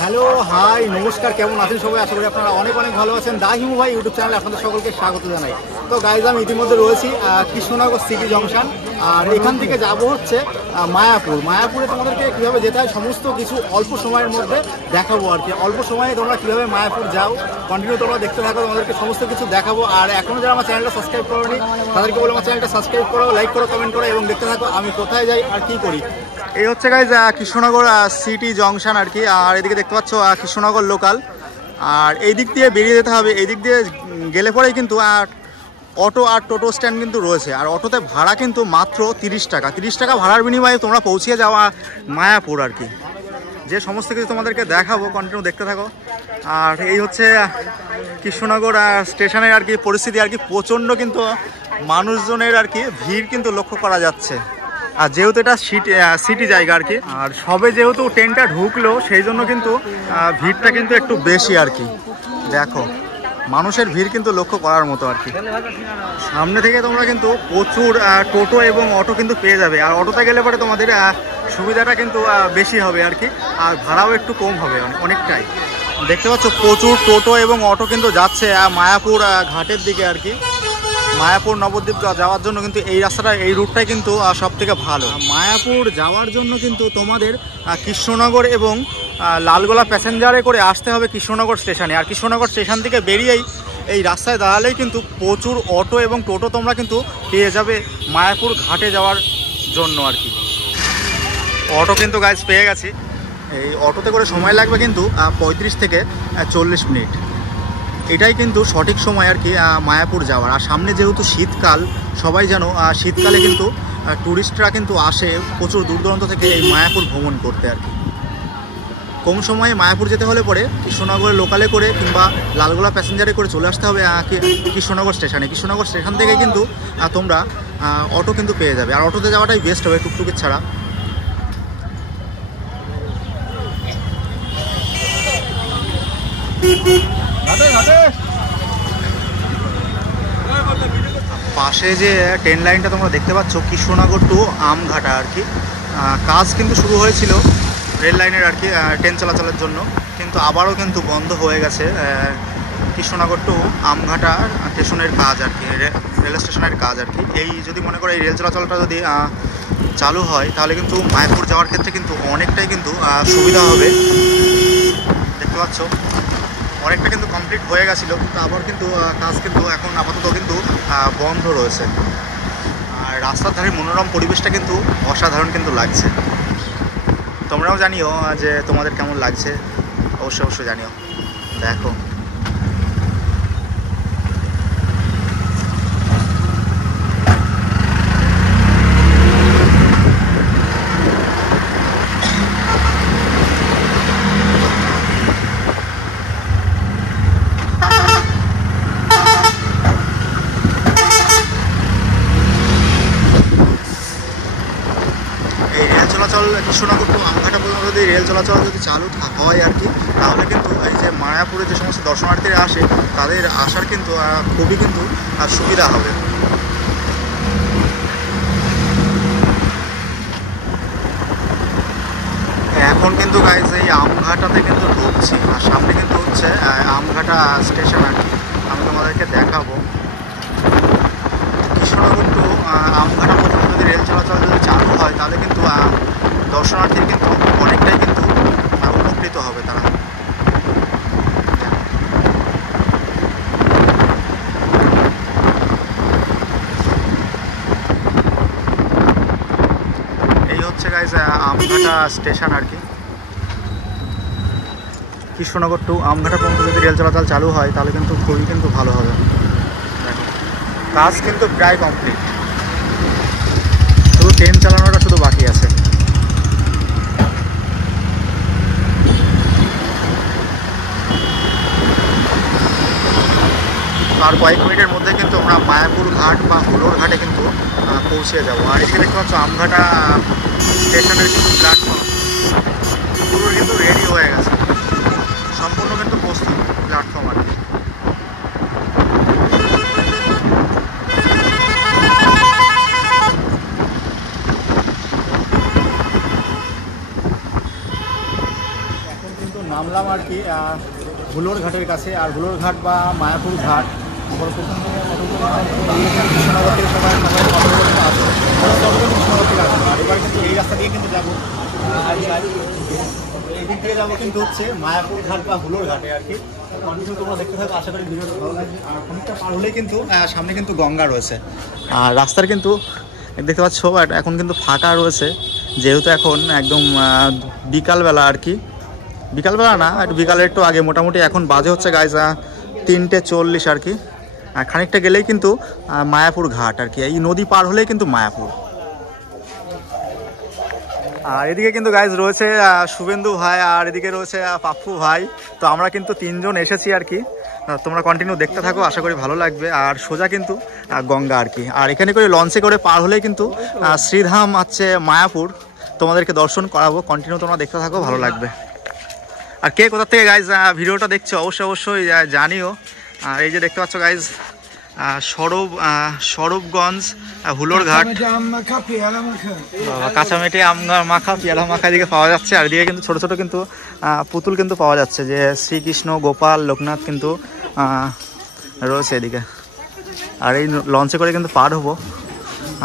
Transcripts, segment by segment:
Hello, high, নমস্কার। কেমন আছেন সবাই? আশা করি আপনারা অনেক অনেক ভালো আছেন। দা হিমু ভাই ইউটিউব চ্যানেলে আপনাদের সকলকে স্বাগত জানাই। তো গাইজ, আমি ইতিমধ্যে রয়েছি কৃষ্ণনগর সিটি জংশন, আর এখান থেকে যাব হচ্ছে মায়াপুর। মায়াপুরে তোমাদেরকে কীভাবে যেতে হয় সমস্ত কিছু অল্প সময়ের মধ্যে দেখাবো আর কি। অল্প সময়ে তোমরা কীভাবে মায়াপুর যাও কন্টিনিউ তোমরা দেখতে থাকো, তোমাদেরকে সমস্ত কিছু দেখাবো। আর এখনও যারা আমার চ্যানেলটা সাবস্ক্রাইব করোনি তাদেরকে বলে আমার চ্যানেলটা সাবস্ক্রাইব করো, লাইক করো, কমেন্ট করো এবং দেখতে থাকো আমি কোথায় যাই আর কী করি। এই হচ্ছে গাইজ কৃষ্ণনগর সিটি জংশন আর কি। আর এদিকে দেখতে পাচ্ছ কৃষ্ণনগর লোকাল। আর এই দিক দিয়ে বেরিয়ে যেতে হবে। এই দিক দিয়ে গেলে পরেই কিন্তু অটো আর টোটো স্ট্যান্ড কিন্তু রয়েছে। আর অটোতে ভাড়া কিন্তু মাত্র 30 টাকা। 30 টাকা ভাড়ার বিনিময়ে তোমরা পৌঁছে যাওয়া মায়াপুর আর কি। যে সমস্ত কিছু তোমাদেরকে দেখাবো, কন্টিনিউ দেখতে থাকো। আর এই হচ্ছে কৃষ্ণনগর স্টেশনের আর কি পরিস্থিতি আর কি। প্রচণ্ড কিন্তু মানুষজনের আর কি ভিড় কিন্তু লক্ষ্য করা যাচ্ছে। আর যেহেতু এটা সিটি জায়গা আর কি, আর সবে যেহেতু ট্রেনটা ঢুকলো সেই জন্য কিন্তু ভিড়টা কিন্তু একটু বেশি আর কি। দেখো, মানুষের ভিড় কিন্তু লক্ষ্য করার মতো আর কি। সামনে থেকে তোমরা কিন্তু প্রচুর টোটো এবং অটো কিন্তু পেয়ে যাবে। আর অটোতে গেলে পরে তোমাদের সুবিধাটা কিন্তু বেশি হবে আর কি। আর ভাড়াও একটু কম হবে অনেকটাই। দেখতে পাচ্ছ প্রচুর টোটো এবং অটো কিন্তু যাচ্ছে মায়াপুর ঘাটের দিকে আর কি। মায়াপুর নবদ্বীপ যাওয়ার জন্য কিন্তু এই রাস্তাটা, এই রুটটাই কিন্তু সব থেকে ভালো। মায়াপুর যাওয়ার জন্য কিন্তু তোমাদের কৃষ্ণনগর এবং লালগোলা প্যাসেঞ্জারে করে আসতে হবে কৃষ্ণনগর স্টেশনে। আর কৃষ্ণনগর স্টেশন থেকে বেরিয়েই এই রাস্তায় দাঁড়ালেই কিন্তু প্রচুর অটো এবং টোটো তোমরা কিন্তু পেয়ে যাবে মায়াপুর ঘাটে যাওয়ার জন্য আর কি। অটো কিন্তু গাইজ পেয়ে গেছি। এই অটোতে করে সময় লাগবে কিন্তু 35 থেকে 40 মিনিট। এটাই কিন্তু সঠিক সময় আর কি মায়াপুর যাওয়ার। আর সামনে যেহেতু শীতকাল, সবাই জানো শীতকালে কিন্তু ট্যুরিস্টরা কিন্তু আসে প্রচুর দূর দূরান্ত থেকে এই মায়াপুর ভ্রমণ করতে আর কি। কম সময়ে মায়াপুর যেতে হলে পরে কৃষ্ণনগরের লোকালে করে কিংবা লালগোলা প্যাসেঞ্জারে করে চলে আসতে হবে কৃষ্ণনগর স্টেশনে। কৃষ্ণনগর স্টেশন থেকে কিন্তু তোমরা অটো কিন্তু পেয়ে যাবে। আর অটোতে যাওয়াটাই বেস্ট হবে টুকটুকির ছাড়া। পাশে যে ট্রেন লাইনটা তোমরা দেখতে পাচ্ছ কৃষ্ণনগর টু আমঘাটা আর কি, কাজ কিন্তু শুরু হয়েছিল রেল লাইনের আর কি ট্রেন চলাচলের জন্য, কিন্তু আবারও কিন্তু বন্ধ হয়ে গেছে কৃষ্ণনগর টু আমঘাটা স্টেশনের কাজ আর কি, রেল স্টেশনের কাজ আর কি। এই যদি মনে করো এই রেল চলাচলটা যদি চালু হয় তাহলে কিন্তু মায়াপুর যাওয়ার ক্ষেত্রে কিন্তু অনেকটাই কিন্তু সুবিধা হবে। দেখতে পাচ্ছ অনেকটা কিন্তু কমপ্লিট হয়ে গেছিলো, কিন্তু আবার কিন্তু কাজ কিন্তু এখন আপাতত কিন্তু বন্ধ রয়েছে। আর রাস্তার ধারে মনোরম পরিবেশটা কিন্তু অসাধারণ কিন্তু লাগছে। তোমরাও জানিও যে তোমাদের কেমন লাগছে, অবশ্যই জানিও। দেখো কৃষ্ণনগর টু আমঘাটা পর্যন্ত যদি রেল চলাচল যদি চালু হয় আর কি, তাহলে কিন্তু এই যে মায়াপুরে যে সমস্ত দর্শনার্থীরা আসে তাদের আসার কিন্তু খুবই কিন্তু সুবিধা হবে। এখন কিন্তু গাইজ এই আমঘাটাতে কিন্তু ঢুকছি, আর সামনে কিন্তু হচ্ছে আমঘাটা স্টেশন আর কি। আমি তোমাদেরকে দেখাবো কৃষ্ণনগর টু আমঘাটা পর্যন্ত যদি রেল চলাচল যদি চালু হয় তাহলে কিন্তু দর্শনার্থীর কিন্তু অনেকটাই কিন্তু উপকৃত হবে তারা। এই হচ্ছে গাইজ আমঘাটা স্টেশন আর কি। কৃষ্ণনগর টু আমঘাটা পর্যন্ত যদি রেল চলাচল চালু হয় তাহলে কিন্তু খুবই কিন্তু ভালো হবে। কাজ কিন্তু প্রায় কমপ্লিট, শুধু ট্রেন চালানোটা শুধু বাকি আছে। আর কয়েক মিনিটের মধ্যে কিন্তু আমরা মায়াপুর ঘাট বা হুলোর ঘাটে কিন্তু পৌঁছে যাবো। আর এখানে দেখতে পাচ্ছ আমঘাটা স্টেশনের কিন্তু প্ল্যাটফর্ম পুরো কিন্তু রেডি হয়ে গেছে, সম্পূর্ণ কিন্তু প্রস্তুত প্ল্যাটফর্ম আর কি। নামলাম আর কি হুলোর ঘাটের কাছে। আর হুলোর ঘাট বা মায়াপুর ঘাট কৃষ্ণনগর থেকে সবাই কৃষ্ণনগর থেকে আসবে। আর এবার কিন্তু এই রাস্তা দিয়ে কিন্তু যাবো, এই দিক দিয়ে যাবো কিন্তু হচ্ছে মায়াপুর ঘাট বা হুলোর ঘাটে আর কি। কন্টিনিউ তোমরা দেখতে থাকো, আশা করি ভিডিওটা ভালো লাগবে। আর খানিকটা পার হলেই কিন্তু সামনে কিন্তু গঙ্গা রয়েছে। আর রাস্তার কিন্তু দেখতে পাচ্ছ এখন কিন্তু ফাঁকা রয়েছে, যেহেতু এখন একদম বিকালবেলা আর কি। বিকালবেলা না, একটু বিকালের একটু আগে, মোটামুটি এখন বাজে হচ্ছে গাইজ 3:40 আর কি। খানিকটা গেলেই কিন্তু মায়াপুর ঘাট আর কি। এই নদী পার হলেই কিন্তু মায়াপুর। আর এদিকে কিন্তু গাইজ রয়েছে শুভেন্দু ভাই, আর এদিকে রয়েছে পাপ্পু ভাই। তো আমরা কিন্তু 3 জন এসেছি আর কি। তোমরা কন্টিনিউ দেখতে থাকো, আশা করি ভালো লাগবে। আর সোজা কিন্তু গঙ্গা আর কি। আর এখানে করে লঞ্চে করে পার হলেই কিন্তু শ্রীধাম আছে মায়াপুর, তোমাদেরকে দর্শন করাবো। কন্টিনিউ তোমরা দেখতে থাকো, ভালো লাগবে। আর কে কোথা থেকে গাইজ ভিডিওটা দেখছো অবশ্যই জানিও। আর এই যে দেখতে পাচ্ছ গাইজ স্বরূপগঞ্জ হুলোর ঘাট, কাঁচামেটে আম মাখা পেয়ালা মাখা এদিকে পাওয়া যাচ্ছে। আর এদিকে কিন্তু ছোট ছোট কিন্তু পুতুল কিন্তু পাওয়া যাচ্ছে, যে শ্রীকৃষ্ণ, গোপাল, লোকনাথ কিন্তু রয়েছে এদিকে। আর এই লঞ্চে করে কিন্তু পার হবো।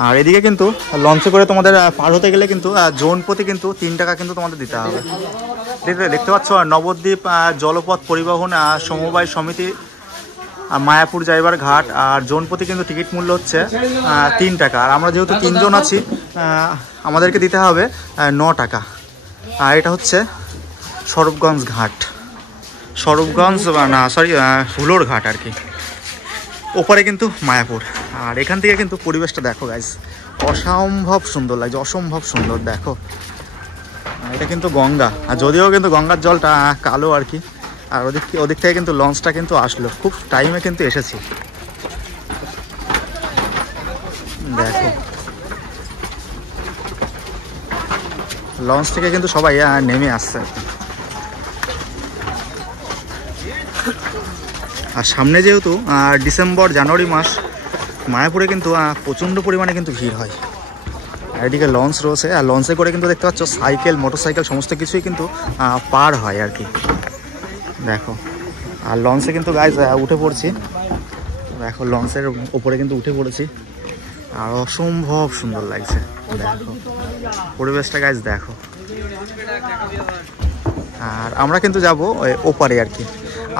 আর এদিকে কিন্তু লঞ্চে করে তোমাদের পার হতে গেলে কিন্তু জন প্রতি কিন্তু 3 টাকা কিন্তু তোমাদের দিতে হবে। দেখতে পাচ্ছ নবদ্বীপ জলপথ পরিবহন সমবায় সমিতি মায়াপুর যাইবার ঘাট। আর জন প্রতি কিন্তু টিকিট মূল্য হচ্ছে 3 টাকা। আর আমরা যেহেতু 3 জন আছি, আমাদেরকে দিতে হবে 9 টাকা। আর এটা হচ্ছে স্বরূপগঞ্জ ঘাট, স্বরূপগঞ্জ না সরি হুলোর ঘাট আর কি। ওপারে কিন্তু মায়াপুর। আর এখান থেকে কিন্তু পরিবেশটা দেখো গাইজ, অসম্ভব সুন্দর লাগছে, অসম্ভব সুন্দর। দেখো এটা কিন্তু গঙ্গা, আর যদিও কিন্তু গঙ্গার জলটা কালো আর কি। আর ওদিক থেকে কিন্তু লঞ্চটা কিন্তু আসলো, খুব টাইমে কিন্তু এসেছি। দেখো লঞ্চ থেকে কিন্তু সবাই নেমে আসছে। আর সামনে যেহেতু ডিসেম্বর জানুয়ারি মাস, মায়াপুরে কিন্তু প্রচণ্ড পরিমাণে কিন্তু ভিড় হয়। আর এদিকে লঞ্চ রয়েছে, আর লঞ্চে করে কিন্তু দেখতে পাচ্ছ সাইকেল, মোটরসাইকেল সমস্ত কিছুই কিন্তু পার হয় আর কি। দেখো আর লঞ্চে কিন্তু গাইজ উঠে পড়ছি। দেখো লঞ্চের ওপরে কিন্তু উঠে পড়েছি, আর অসম্ভব সুন্দর লাগছে। দেখো পরিবেশটা গাইজ দেখো। আর আমরা কিন্তু যাবো ওপারে আর কি।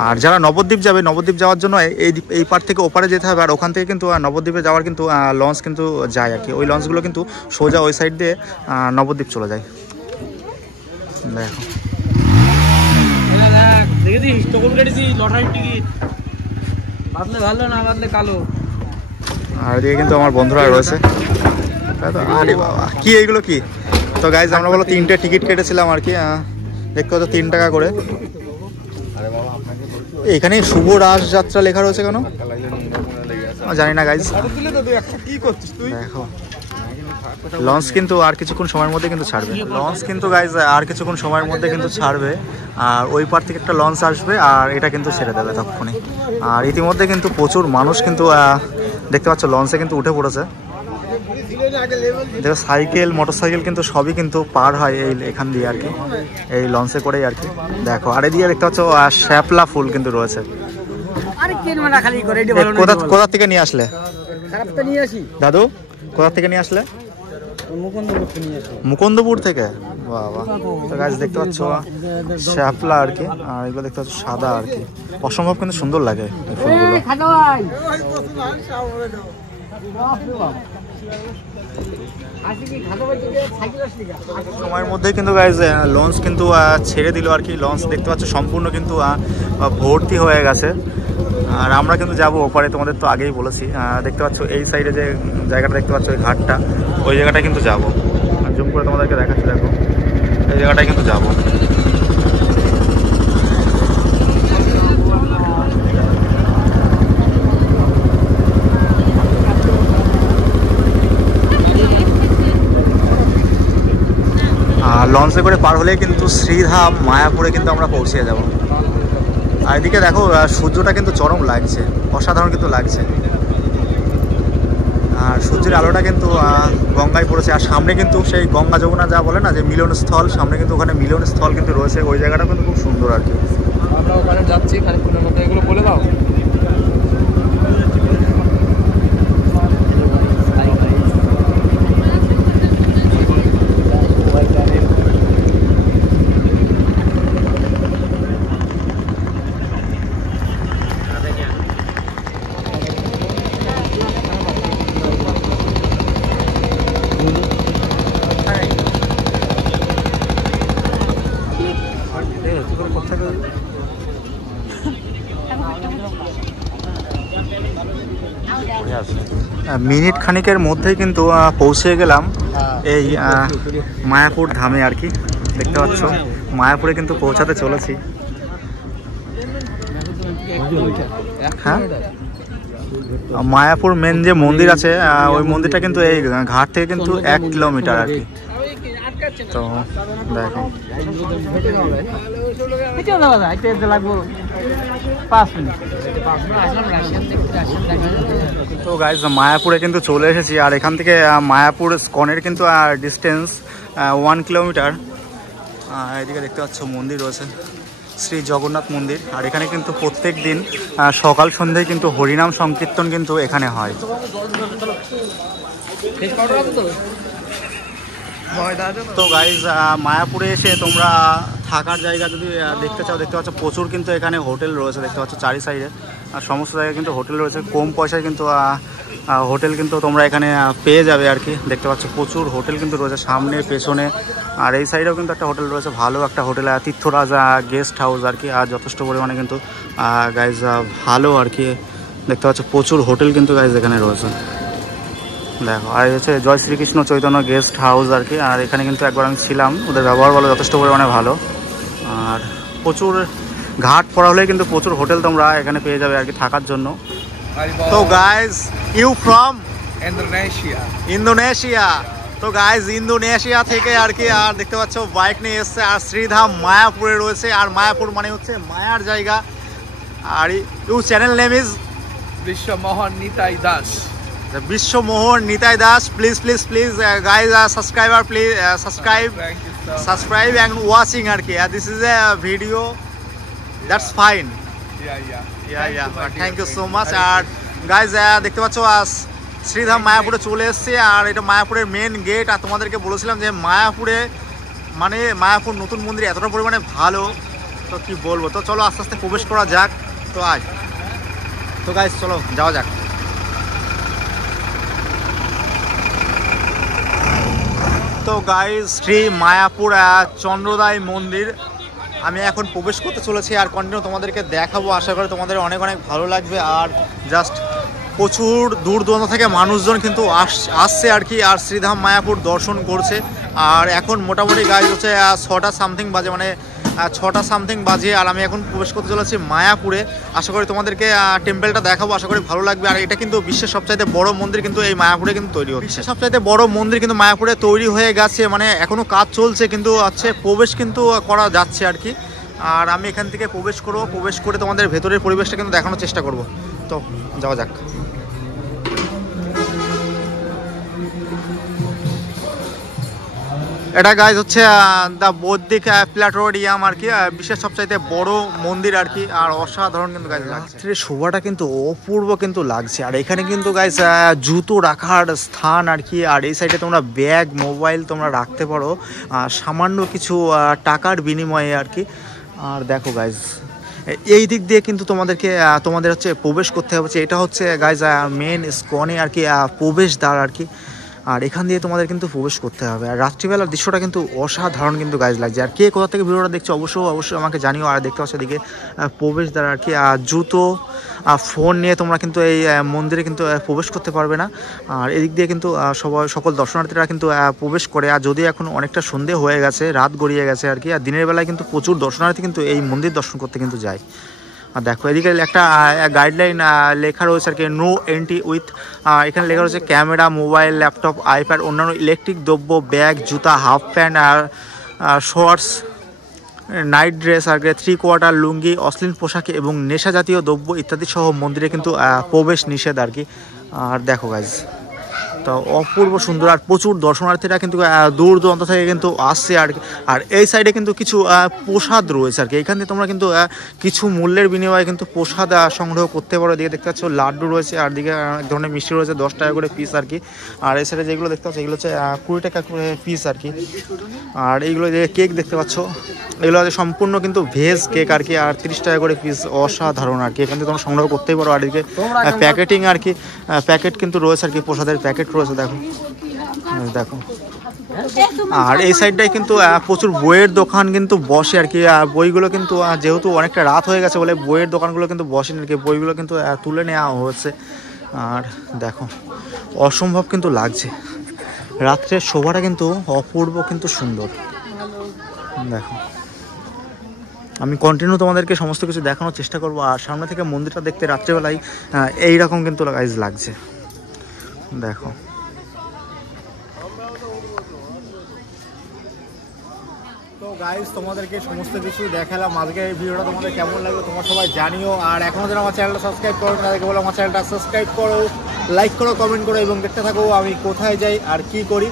আর যারা নবদ্বীপ যাবে, নবদ্বীপ যাওয়ার জন্য এই পার থেকে ওপারে যেতে হবে। আর ওখান থেকে কিন্তু নবদ্বীপে যাওয়ার কিন্তু লঞ্চ কিন্তু যায় আর কি। ওই লঞ্চগুলো কিন্তু সোজা ওই সাইড দিয়ে নবদ্বীপ চলে যায়। দেখো আর এদিকে কিন্তু আমার বন্ধুরা রয়েছে। আরে বাবা কি এইগুলো কি! তো গাইজ আমরা বলো 3টে টিকিট কেটেছিলাম আর কি। দেখতে হতো 3 টাকা করে। এখানে শুভ রাস যাত্রা লেখা রয়েছে কেন জানি না গাইজ। দেখো লঞ্চ কিন্তু আর কিছুক্ষণ সময়ের মধ্যে কিন্তু ছাড়বে। লঞ্চ কিন্তু গাইজ আর কিছুক্ষণ সময়ের মধ্যে কিন্তু ছাড়বে। আর ওই পার থেকে একটা লঞ্চ আসবে, আর এটা কিন্তু ছেড়ে দেবে তখনই। আর ইতিমধ্যে কিন্তু প্রচুর মানুষ কিন্তু দেখতে পাচ্ছ লঞ্চে কিন্তু উঠে পড়েছে। দেখো সাইকেল, মোটরসাইকেল কিন্তু সবই কিন্তু পার হয় এখান দিয়ে আর কি, এই লঞ্চে করেই আর কি। দেখো আর এদিকে দেখতে পাচ্ছ শ্যাপলা ফুল কিন্তু রয়েছে। কোথা থেকে নিয়ে আসলে দাদু? কোথা থেকে নিয়ে আসলে? মুকুন্দপুর থেকে। বাবা তো গাছ দেখতে পাচ্ছ শ্যাপলা আর কি। আর এগুলো দেখতে পাচ্ছ সাদা আর কি, অসম্ভব কিন্তু সুন্দর লাগে এই ফুলগুলো। সময়ের মধ্যে কিন্তু গাইজ লঞ্চ কিন্তু ছেড়ে দিল আর কি। লঞ্চ দেখতে পাচ্ছ সম্পূর্ণ কিন্তু ভর্তি হয়ে গেছে। আর আমরা কিন্তু যাবো ওপারে, তোমাদের তো আগেই বলেছি। দেখতে পাচ্ছ এই সাইডে যে জায়গাটা দেখতে পাচ্ছ, ওই ঘাটটা, ওই জায়গাটা কিন্তু যাবো। জুম করে তোমাদেরকে দেখাচ্ছি। দেখো এই জায়গাটায় কিন্তু যাবো। লঞ্চে করে পার হলে কিন্তু শ্রীধাম মায়াপুরে কিন্তু আমরা পৌঁছে যাব। আর এদিকে দেখো সূর্যটা কিন্তু চরম লাগছে, অসাধারণ কিন্তু লাগছে। আর সূর্যের আলোটা কিন্তু গঙ্গায় পড়েছে। আর সামনে কিন্তু সেই গঙ্গা যমুনা যা বলে না যে মিলনস্থল, সামনে কিন্তু ওখানে মিলনস্থল কিন্তু রয়েছে। ওই জায়গাটা কিন্তু খুব সুন্দর আর কি। আমরা ওখানে যাচ্ছি খানিকক্ষণের মধ্যে, এগুলো বলে দাও। মিনিট খানিকের মধ্যেই কিন্তু পৌঁছে গেলাম এই মায়াপুর ধামে আর কি। দেখতে পাচ্ছ মায়াপুরে কিন্তু পৌঁছাতে চলেছি। হ্যাঁ, মায়াপুর মেন যে মন্দির আছে ওই মন্দিরটা কিন্তু এই ঘাট থেকে কিন্তু 1 কিলোমিটার আর কি। তো দেখো তো গাইজ মায়াপুরে কিন্তু চলে এসেছি। আর এখান থেকে মায়াপুর স্কনের কিন্তু ডিস্টেন্স 1 কিলোমিটার। এদিকে দেখতে পাচ্ছ মন্দির রয়েছে, শ্রী জগন্নাথ মন্দির। আর এখানে কিন্তু প্রত্যেক দিন সকাল সন্ধ্যায় কিন্তু হরিনাম সংকীর্তন কিন্তু এখানে হয়। তো গাইজ মায়াপুরে এসে তোমরা থাকার জায়গা যদি দেখতে চাও, দেখতে পাচ্ছ প্রচুর কিন্তু এখানে হোটেল রয়েছে। দেখতে পাচ্ছ চারি সাইডে আর সমস্ত জায়গায় কিন্তু হোটেল রয়েছে। কম পয়সায় কিন্তু হোটেল কিন্তু তোমরা এখানে পেয়ে যাবে আর কি। দেখতে পাচ্ছ প্রচুর হোটেল কিন্তু রয়েছে সামনে পেছনে। আর এই সাইডেও কিন্তু একটা হোটেল রয়েছে, ভালো একটা হোটেল, তীর্থরাজা গেস্ট হাউস আর কি। আর যথেষ্ট পরিমাণে কিন্তু গাইজ ভালো আর কি। দেখতে পাচ্ছ প্রচুর হোটেল কিন্তু গাইজ এখানে রয়েছে। দেখো আর হচ্ছে জয় শ্রীকৃষ্ণ চৈতন্য গেস্ট হাউস আর কি। আর এখানে কিন্তু একবার আমি ছিলাম, ওদের ব্যবহার বলো যথেষ্ট পরিমাণে ভালো। আর প্রচুর ঘাট পড়া হলে কিন্তু প্রচুর হোটেল তোমরা এখানে পেয়ে যাবে আর কি থাকার জন্য। তো গাইজ ইউ ফ্রম ইন্দোনেশিয়া। তো গাইজ ইন্দোনেশিয়া থেকে আর কি। আর দেখতে পাচ্ছ বাইক নিয়ে এসছে। আর শ্রীধাম মায়াপুরে রয়েছে। আর মায়াপুর মানে হচ্ছে মায়ার জায়গা। আর you channel name is Bishwamohan Nitai Das. Bishwamohan Nitai Das. Please please please guys subscriber please subscribe and watching আর কি। This is a video that's fine. Thank you so much. আর গাইজ দেখতে পাচ্ছ শ্রীধাম মায়াপুরে চলে এসছে। আর এটা মায়াপুরের মেন গেট। আর তোমাদেরকে বলেছিলাম যে মায়াপুরে মানে মায়াপুর নতুন মন্দির এতটা পরিমাণে ভালো, তো কি বলবো। তো চলো আস্তে আস্তে প্রবেশ করা যাক। তো আজ তো গাইজ চলো যাওয়া যাক। তো গাইজ শ্রী মায়াপুর চন্দ্রোদয় মন্দির আমি এখন প্রবেশ করতে চলেছি। আর কন্টিনিউ তোমাদেরকে দেখাবো, আশা করি তোমাদের অনেক অনেক ভালো লাগবে। আর জাস্ট প্রচুর দূর দূরান্ত থেকে মানুষজন কিন্তু আসছে আর কি। আর শ্রীধাম মায়াপুর দর্শন করছে। আর এখন মোটামুটি গাইজ হচ্ছে 6টা সামথিং বাজে, মানে 6টা সামথিং বাজে। আর আমি এখন প্রবেশ করতে চলেছি মায়াপুরে। আশা করি তোমাদেরকে টেম্পলটা দেখাবো, আশা করি ভালো লাগবে। আর এটা কিন্তু বিশ্বের সবচাইতে বড় মন্দির কিন্তু এই মায়াপুরে কিন্তু তৈরি হচ্ছে। বিশ্বের সবচাইতে বড় মন্দির কিন্তু মায়াপুরে তৈরি হয়ে গেছে, মানে এখনও কাজ চলছে কিন্তু হচ্ছে প্রবেশ কিন্তু করা যাচ্ছে আর কি। আর আমি এখান থেকে প্রবেশ করবো, প্রবেশ করে তোমাদের ভেতরের পরিবেশটা কিন্তু দেখানোর চেষ্টা করব। তো যাওয়া যাক। এটা গাইজ হচ্ছে দ্য বৌদ্ধিক প্ল্যাটোরিয়াম আর কি, বিশ্বের সবচাইতে বড় মন্দির আর কি। আর অসাধারণ কিন্তু গাইজ লাগছে, শোভাটা কিন্তু অপূর্ব কিন্তু লাগছে। আর এখানে কিন্তু গাইজ জুতো রাখার স্থান আর কি। আর এই সাইডে তোমরা ব্যাগ মোবাইল তোমরা রাখতে পারো সামান্য কিছু টাকার বিনিময়ে আর কি। আর দেখো গাইজ এই দিক দিয়ে কিন্তু তোমাদের হচ্ছে প্রবেশ করতে হবে। এটা হচ্ছে গাইজ মেন স্কনে আর কি প্রবেশদ্বার আর কি। আর এখান দিয়ে তোমাদের কিন্তু প্রবেশ করতে হবে। আর রাত্রিবেলার দৃশ্যটা কিন্তু অসাধারণ কিন্তু গাইজ লাগছে। আর কে কোথা থেকে ভিডিওটা দেখছো অবশ্যই আমাকে জানিও। আর দেখতে পাচ্ছ এদিকে প্রবেশদ্বার আর কি। জুতো ফোন নিয়ে তোমরা কিন্তু এই মন্দিরে কিন্তু প্রবেশ করতে পারবে না। আর এদিক দিয়ে কিন্তু সকল দর্শনার্থীরা কিন্তু প্রবেশ করে। আর যদিও এখন অনেকটা সন্ধে হয়ে গেছে, রাত গড়িয়ে গেছে আর কি। আর দিনের বেলায় কিন্তু প্রচুর দর্শনার্থী কিন্তু এই মন্দির দর্শন করতে কিন্তু যায়। আর দেখো এদিকে একটা গাইডলাইন লেখা রয়েছে আর কি, নো এন্ট্রি উইথ। এখানে লেখা রয়েছে ক্যামেরা মোবাইল ল্যাপটপ আইপ্যাড অন্যান্য ইলেকট্রিক দ্রব্য ব্যাগ জুতা হাফ প্যান্ট আর শর্টস নাইট ড্রেস আর 3/4 লুঙ্গি অশ্লীল পোশাকে এবং নেশা জাতীয় দ্রব্য ইত্যাদি সহ মন্দিরে কিন্তু প্রবেশ নিষেধ আর কি। আর দেখো গাইজ তো অপূর্ব সুন্দর, আর প্রচুর দর্শনার্থীরা কিন্তু দূর দূরান্ত থেকে কিন্তু আসছে আর আর এই সাইডে কিন্তু কিছু প্রসাদ রয়েছে আর কি। এখান থেকে তোমরা কিন্তু কিছু মূল্যের বিনিময়ে কিন্তু প্রসাদ সংগ্রহ করতে পারো। এদিকে দেখতে পাচ্ছ লাড্ডু রয়েছে, আর দিকে এক ধরনের মিষ্টি রয়েছে 10 টাকা করে পিস আর কি। আর এই সাইডে যেগুলো দেখতে পাচ্ছ এগুলো হচ্ছে 20 টাকা করে পিস আর কি। আর এইগুলো যে কেক দেখতে পাচ্ছ এগুলো হচ্ছে সম্পূর্ণ কিন্তু ভেজ কেক আর কি, আর 30 টাকা করে পিস। অসাধারণ আর কি, এখান থেকে তোমরা সংগ্রহ করতেই পারো। আর এদিকে প্যাকেটিং আর কি, প্যাকেট কিন্তু রয়েছে আর কি, প্রসাদের প্যাকেট রয়েছে দেখো দেখো। আর এই সাইডটায় কিন্তু প্রচুর বইয়ের দোকান কিন্তু বসে আর কি। বইগুলো কিন্তু যেহেতু অনেকটা রাত হয়ে গেছে বলে বইয়ের দোকানগুলো কিন্তু বসেনি আর কি, বইগুলো কিন্তু তুলে নেওয়া হয়েছে। আর দেখো অসম্ভব কিন্তু লাগছে, রাত্রের শোভাটা কিন্তু অপূর্ব কিন্তু সুন্দর। দেখো আমি কন্টিনিউ তোমাদেরকে সমস্ত কিছু দেখানোর চেষ্টা করবো। আর সামনে থেকে মন্দিরটা দেখতে রাত্রেবেলায় এইরকম কিন্তু গাইজ লাগছে দেখো। তো গাইজ তোমাদেরকে সমস্ত কিছু দেখালাম, আজকের এই ভিডিওটা তোমাদের কেমন লাগলো তোমরা সবাই জানিও। আর এখনও যারা আমার চ্যানেলটা সাবস্ক্রাইব করো তাদেরকে বলো আমার চ্যানেলটা সাবস্ক্রাইব করো, লাইক করো, কমেন্ট করো এবং দেখতে থাকো আমি কোথায় যাই আর কি করি।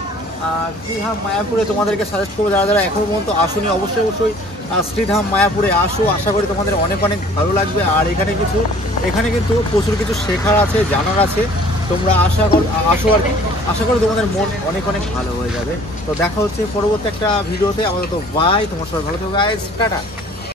শ্রীধাম মায়াপুরে তোমাদেরকে সাজেস্ট করবো, যারা যারা এখনও পর্যন্ত আসুনি অবশ্যই অবশ্যই শ্রীধাম মায়াপুরে আসো, আশা করি তোমাদের অনেক অনেক ভালো লাগবে। আর এখানে কিন্তু প্রচুর কিছু শেখার আছে, জানার আছে, তোমরা আসো আর কি, আশা করি তোমাদের মন অনেক অনেক ভালো হয়ে যাবে। তো দেখা হচ্ছে পরবর্তী একটা ভিডিওতে, আপাতত বাই, তোমার সবাই ভালো থাকবে গাইস, টাটা।